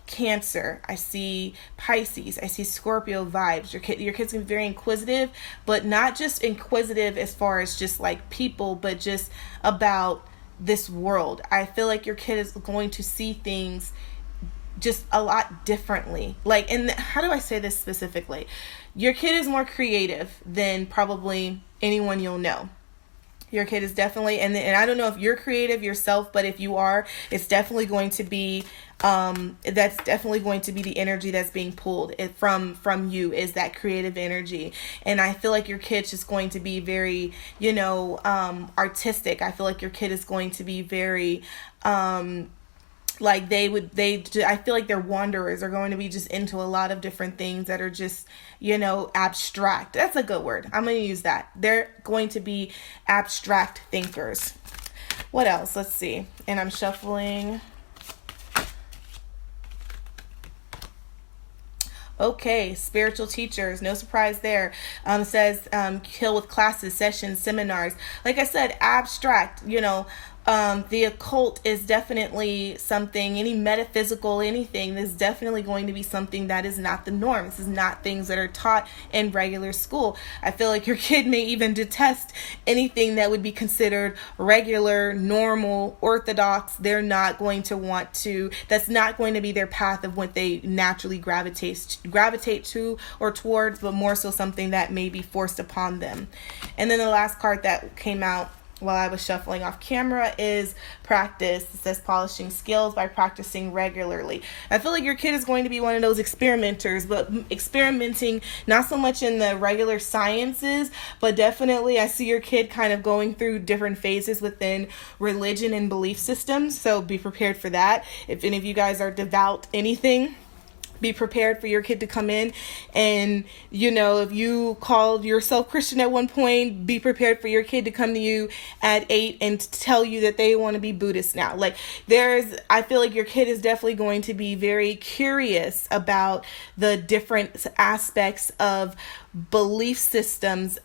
Cancer. I see Pisces. I see Scorpio vibes. Your kid's gonna be very inquisitive, but not just inquisitive as far as just like people, but just about this world. I feel like your kid is going to see things just a lot differently. Like, and how do I say this specifically? Your kid is more creative than probably anyone you'll know. Your kid is definitely, and I don't know if you're creative yourself, but if you are, it's definitely going to be, that's definitely going to be the energy that's being pulled from you, is that creative energy. And I feel like your kid's just going to be very, artistic. I feel like your kid is going to be very, like I feel like their wanderers are going to be just into a lot of different things that are just, abstract. That's a good word. I'm going to use that. They're going to be abstract thinkers. What else? Let's see. And I'm shuffling. Okay, spiritual teachers, no surprise there. Says kill with classes, sessions, seminars. Like I said, abstract, the occult is definitely something, any metaphysical, anything, is definitely going to be something that is not the norm. This is not things that are taught in regular school. I feel like your kid may even detest anything that would be considered regular, normal, orthodox. They're not going to want to, that's not going to be their path of what they naturally gravitate to or towards, but more so something that may be forced upon them. And then the last card that came out while I was shuffling off camera is practice. It says polishing skills by practicing regularly. I feel like your kid is going to be one of those experimenters, but experimenting not so much in the regular sciences, but definitely I see your kid kind of going through different phases within religion and belief systems. So be prepared for that. If any of you guys are devout anything, be prepared for your kid to come in and, if you called yourself Christian at one point, be prepared for your kid to come to you at 8 and tell you that they want to be Buddhist now. Like I feel like your kid is definitely going to be very curious about the different aspects of belief systems,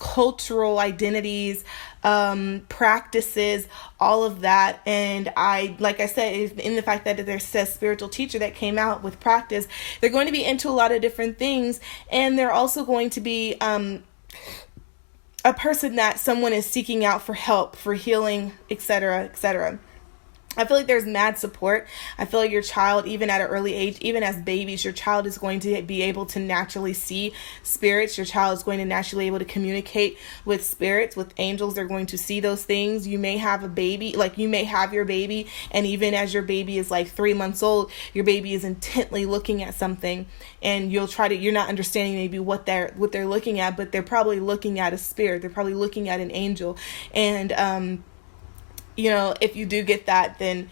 cultural identities, practices, all of that. And like I said, in the fact that there says spiritual teacher that came out with practice, they're going to be into a lot of different things. And they're also going to be, a person that someone is seeking out for help, for healing, etc., etc. I feel like there's mad support. I feel like your child, even at an early age, even as babies, your child is going to be able to naturally see spirits. Your child is going to naturally be able to communicate with spirits, with angels. They're going to see those things. You may have a baby, like you may have your baby, and even as your baby is like 3 months old, your baby is intently looking at something, and you're not understanding maybe what they're looking at, but they're probably looking at a spirit. They're probably looking at an angel. And, if you do get that, then,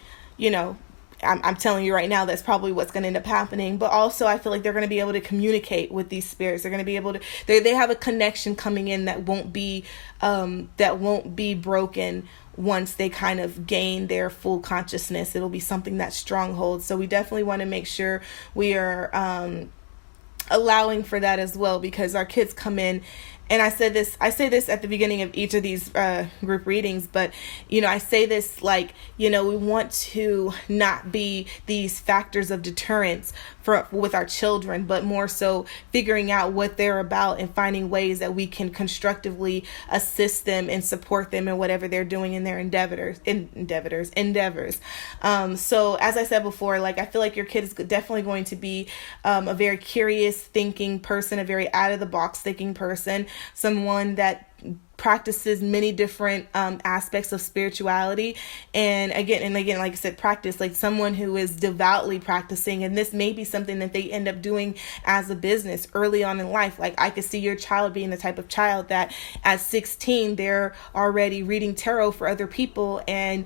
I'm telling you right now, that's probably what's going to end up happening. But also, I feel like they're going to be able to communicate with these spirits. They're going to be able to, they have a connection coming in that won't be broken once they kind of gain their full consciousness. It'll be something that strongholds. So we definitely want to make sure we are allowing for that as well, because our kids come in. And I say this at the beginning of each of these group readings, but, I say this like, we want to not be these factors of deterrence with our children, but more so figuring out what they're about and finding ways that we can constructively assist them and support them in whatever they're doing in their endeavors. So as I said before, like, I feel like your kid is definitely going to be a very curious thinking person, a very out of the box thinking person, someone that practices many different aspects of spirituality, and again, like I said, practice, like someone who is devoutly practicing. And this may be something that they end up doing as a business early on in life. Like, I could see your child being the type of child that at 16 they're already reading tarot for other people, and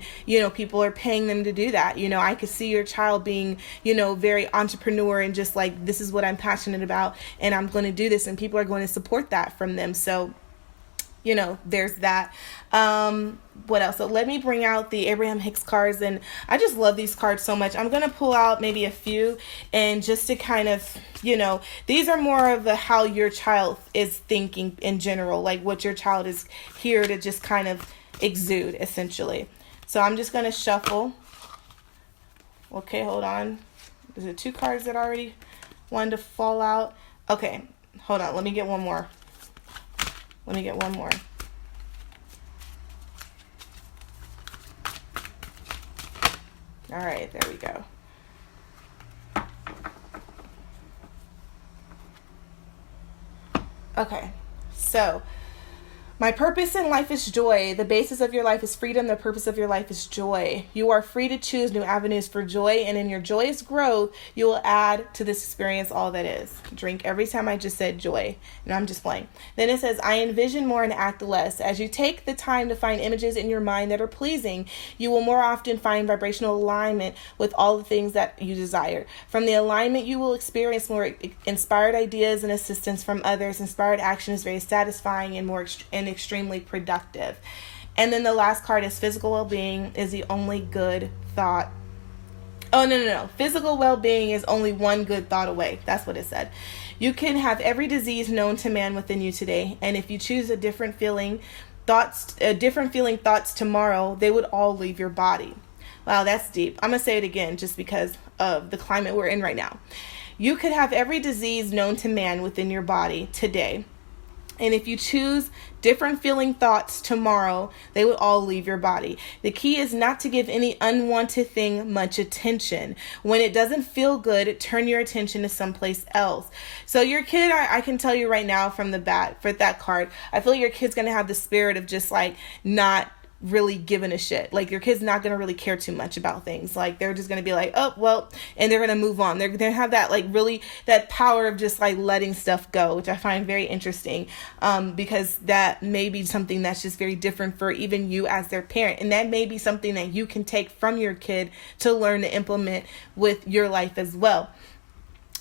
people are paying them to do that. I could see your child being very entrepreneur and just like, this is what I'm passionate about and I'm going to do this, and people are going to support that from them. So there's that. What else? So let me bring out the Abraham Hicks cards, and I just love these cards so much. I'm going to pull out maybe a few, and just to kind of, these are more of how your child is thinking in general, like what your child is here to just kind of exude, essentially. So I'm just going to shuffle. Okay, hold on. Is it 2 cards that already wanted to fall out? Okay, hold on. Let me get one more. All right, there we go. Okay, so My purpose in life is joy. The basis of your life is freedom. The purpose of your life is joy. You are free to choose new avenues for joy, and in your joyous growth, you will add to this experience all that is. Drink every time I just said joy. No, I'm just playing. Then it says, I envision more and act less. As you take the time to find images in your mind that are pleasing, you will more often find vibrational alignment with all the things that you desire. From the alignment, you will experience more inspired ideas and assistance from others. Inspired action is very satisfying and extremely productive. And then the last card is physical well-being is the only good thought. Oh, no. Physical well-being is only one good thought away. That's what it said. You can have every disease known to man within you today. And if you choose a different feeling thoughts tomorrow, they would all leave your body. Wow, that's deep. I'm going to say it again just because of the climate we're in right now. You could have every disease known to man within your body today. And if you choose different feeling thoughts tomorrow, they will all leave your body. The key is not to give any unwanted thing much attention. When it doesn't feel good, turn your attention to someplace else. So your kid, I can tell you right now from the bat, for that card, I feel like your kid's going to have the spirit of just like not really giving a shit. Like your kid's not going to really care too much about things. Like they're just going to be like, oh, well, and they're going to move on. They're going to have that like really that power of just like letting stuff go, which I find very interesting, because that may be something that's just very different for even you as their parent. And that may be something that you can take from your kid to learn to implement with your life as well.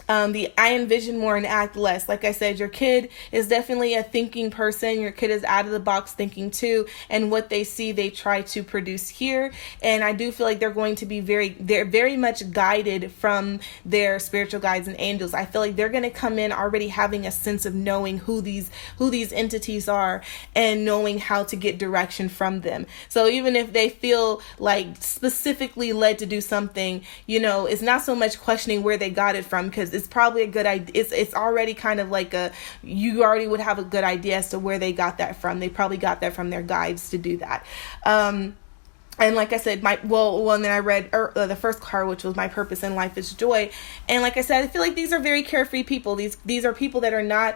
I envision more and act less. Like I said, your kid is definitely a thinking person. Your kid is out of the box thinking too. And what they see, they try to produce here. And I do feel like they're going to be they're very much guided from their spiritual guides and angels. I feel like they're going to come in already having a sense of knowing who these entities are and knowing how to get direction from them. So even if they feel like specifically led to do something, it's not so much questioning where they got it from, because it's probably a good idea. It's already kind of like you already would have a good idea as to where they got that from. They probably got that from their guides to do that. And like I said, and then I read the first card, which was my purpose in life is joy. And like I said, I feel like these are very carefree people. These are people that are not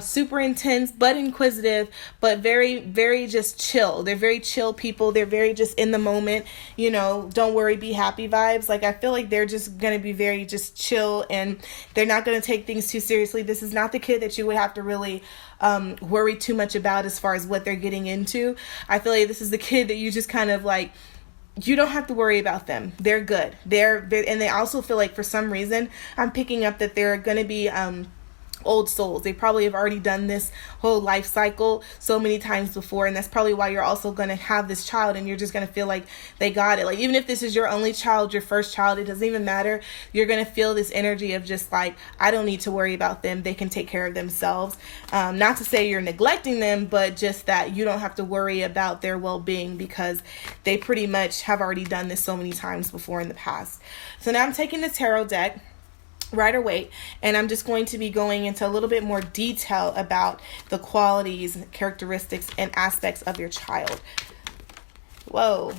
super intense, but inquisitive, but very, very just chill. They're very chill people. They're very just in the moment, don't worry, be happy vibes. Like I feel like they're just going to be very just chill, and they're not going to take things too seriously. This is not the kid that you would have to really worry too much about as far as what they're getting into. I feel like this is the kid that you just kind of like, you don't have to worry about them. They're good. They're and they also feel like for some reason I'm picking up that they're going to be old souls. They probably have already done this whole life cycle so many times before, and that's probably why you're also going to have this child, and you're just going to feel like they got it. Like even if this is your only child, your first child, it doesn't even matter. You're going to feel this energy of just like, I don't need to worry about them. They can take care of themselves. Not to say you're neglecting them, but just that you don't have to worry about their well-being, because they pretty much have already done this so many times before in the past. So now I'm taking the tarot deck, Rider-Waite, and I'm just going to be going into a little bit more detail about the qualities, characteristics, and aspects of your child. Whoa,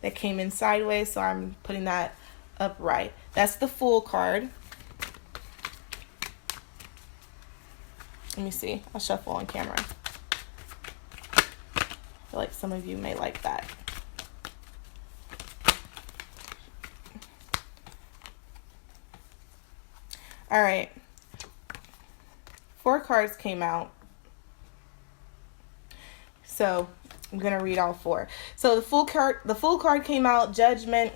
that came in sideways, so I'm putting that upright. That's the Fool card. Let me see. I'll shuffle on camera. I feel like some of you may like that. All right, 4 cards came out, so I'm gonna read all 4. So the Fool card came out, Judgment.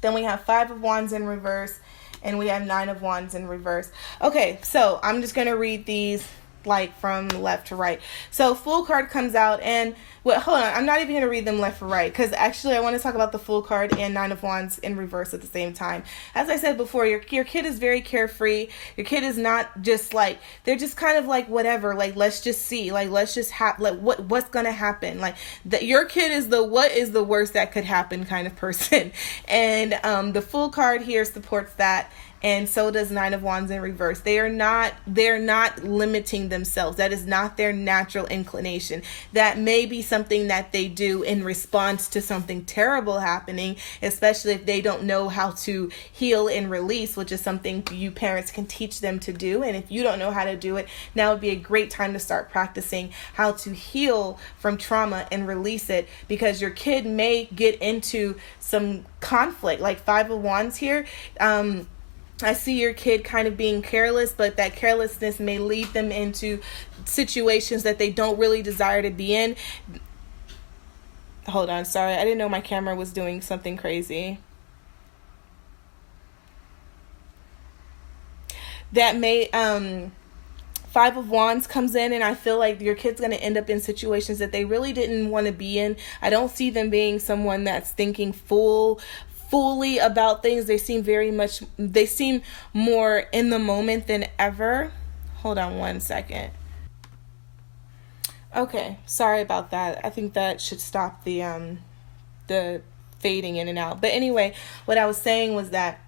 Then we have 5 of Wands in reverse, and we have 9 of Wands in reverse. Okay, so I'm just gonna read these like from left to right. So Fool card comes out, and hold on, I'm not even going to read them left or right, because actually I want to talk about the Fool card and 9 of Wands in reverse at the same time. As I said before, your kid is very carefree. Your kid is not just like, they're just kind of like whatever, like let's just see, like let's just what's going to happen. Like your kid is what is the worst that could happen kind of person. And the Fool card here supports that. and so does Nine of Wands in reverse. They're not limiting themselves. That is not their natural inclination. That may be something that they do in response to something terrible happening, especially if they don't know how to heal and release, which is something you parents can teach them to do. And if you don't know how to do it, now would be a great time to start practicing how to heal from trauma and release it, because your kid may get into some conflict. Like Five of Wands here, I see your kid kind of being careless, but that carelessness may lead them into situations that they don't really desire to be in. Hold on, sorry, I didn't know my camera was doing something crazy. That may Five of Wands comes in, and I feel like your kid's going to end up in situations that they really didn't want to be in. I don't see them being someone that's thinking fully about things. They seem more in the moment than ever. Hold on one second. Okay, sorry about that. I think that should stop the fading in and out. But anyway, what I was saying was that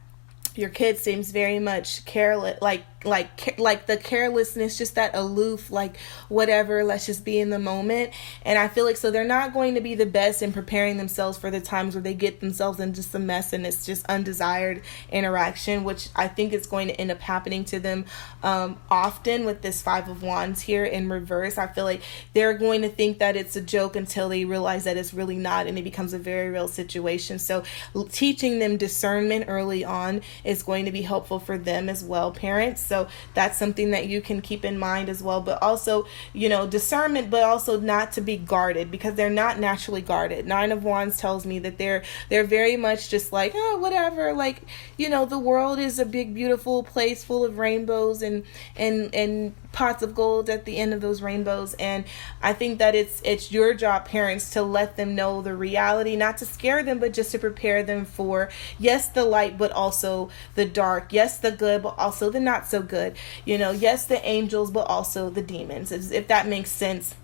your kid seems very much careless, like the carelessness, just that aloof, like whatever, let's just be in the moment. And I feel like, so they're not going to be the best in preparing themselves for the times where they get themselves into some mess and it's just undesired interaction, which I think is going to end up happening to them often with this Five of Wands here in reverse. I feel like they're going to think that it's a joke until they realize that it's really not, and it becomes a very real situation. So teaching them discernment early on is going to be helpful for them as well, parents. So that's something that you can keep in mind as well. But also, discernment, but also not to be guarded, because they're not naturally guarded. Nine of Wands tells me that they're very much just like, oh, whatever. Like, the world is a big, beautiful place full of rainbows and pots of gold at the end of those rainbows. And I think that it's your job, parents, to let them know the reality, not to scare them, but just to prepare them for, yes, the light, but also the dark. Yes, the good, but also the not so good. Yes, the angels, but also the demons, if that makes sense.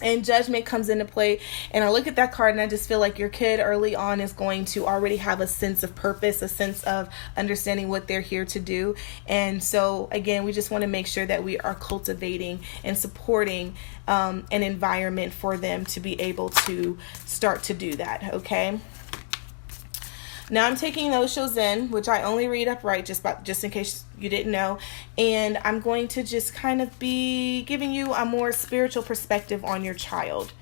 And judgment comes into play, and I look at that card and I just feel like your kid early on is going to already have a sense of purpose, a sense of understanding what they're here to do. And so again, we just want to make sure that we are cultivating and supporting an environment for them to be able to start to do that. Okay. Now I'm taking those shows in, which I only read upright, just in case you didn't know. And I'm going to just kind of be giving you a more spiritual perspective on your child.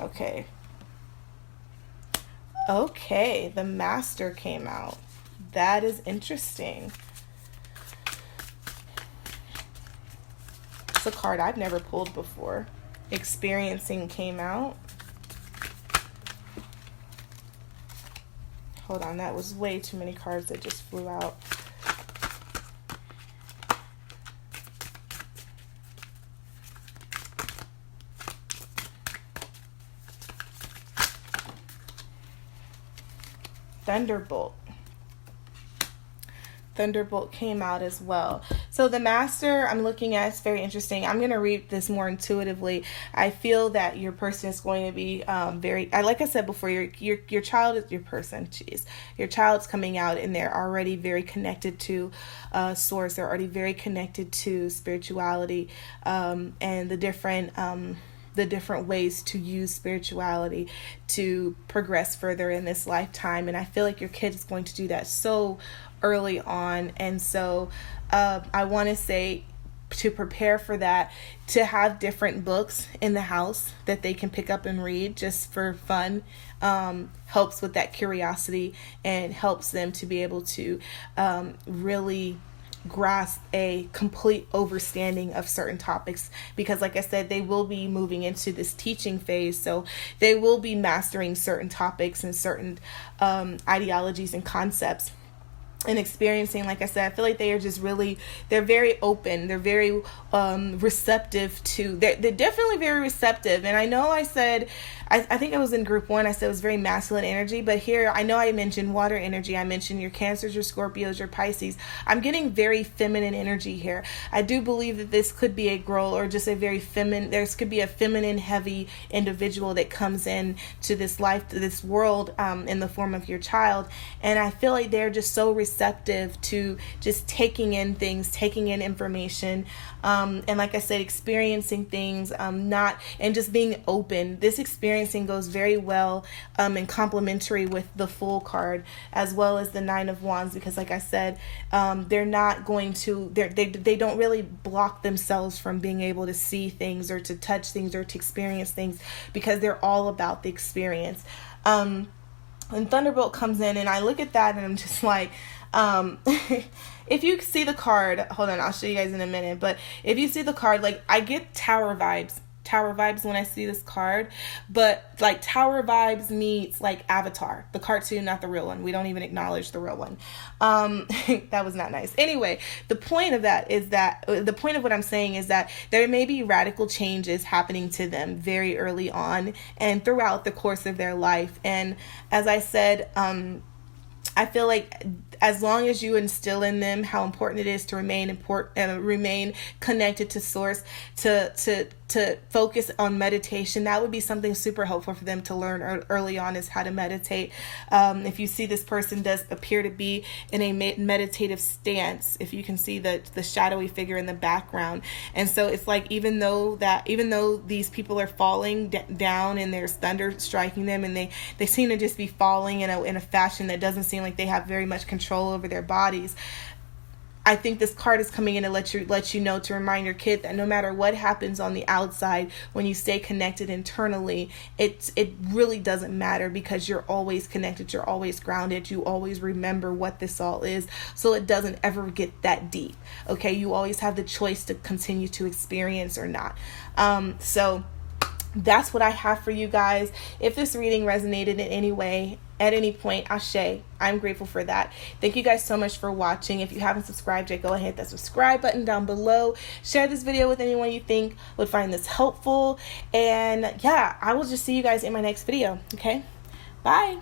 Okay. Okay, the Master came out. That is interesting. It's a card I've never pulled before. Experiencing came out. Hold on, that was way too many cards that just flew out. Thunderbolt. Thunderbolt came out as well. So the Master I'm looking at is very interesting. I'm going to read this more intuitively. I feel that your person is going to be like I said before, your child is your person. Jeez. Your child's coming out and they're already very connected to source. They're already very connected to spirituality and the different ways to use spirituality to progress further in this lifetime. And I feel like your kid is going to do that so early on. And so I want to say, to prepare for that, to have different books in the house that they can pick up and read just for fun helps with that curiosity and helps them to be able to really grasp a complete understanding of certain topics, because like I said, they will be moving into this teaching phase, so they will be mastering certain topics and certain ideologies and concepts. and experiencing, like I said, I feel like they are just really, they're very open, they're very receptive to, they're definitely very receptive. And I know I said, I think I was in group 1, I said it was very masculine energy, but here I know I mentioned water energy, I mentioned your Cancers, your Scorpios, your Pisces. I'm getting very feminine energy here. I do believe that this could be a girl, or just a very feminine, there could be a feminine heavy individual that comes in to this life, to this world, in the form of your child. And I feel like they're just so receptive to just taking in things, taking in information, and like I said, experiencing things, not, and just being open. This experiencing goes very well and complementary with the Fool card, as well as the Nine of Wands, because like I said, they're not going to, they don't really block themselves from being able to see things or to touch things or to experience things, because they're all about the experience. And Thunderbolt comes in, and I look at that and I'm just like, if you see the card, hold on, I'll show you guys in a minute, but if you see the card, like, I get tower vibes when I see this card, but like tower vibes meets like Avatar, the cartoon, not the real one. We don't even acknowledge the real one. That was not nice. Anyway, the point of what I'm saying is that there may be radical changes happening to them very early on and throughout the course of their life. And as I said, I feel like as long as you instill in them how important it is to remain connected to source, to focus on meditation, that would be something super helpful for them to learn early on, is how to meditate. If you see this person does appear to be in a meditative stance, if you can see the shadowy figure in the background. And so it's like, even though these people are falling down and there's thunder striking them, and they seem to just be falling in a fashion that doesn't seem like they have very much control over their bodies, I think this card is coming in to let you know, to remind your kid that no matter what happens on the outside, when you stay connected internally, it really doesn't matter, because you're always connected, you're always grounded, you always remember what this all is, so it doesn't ever get that deep. Okay, you always have the choice to continue to experience or not. So that's what I have for you guys. If this reading resonated in any way, at any point, ashe, I'm grateful for that. Thank you guys so much for watching. If you haven't subscribed yet, go ahead, hit that subscribe button down below. Share this video with anyone you think would find this helpful. And yeah, I will just see you guys in my next video. Okay, bye.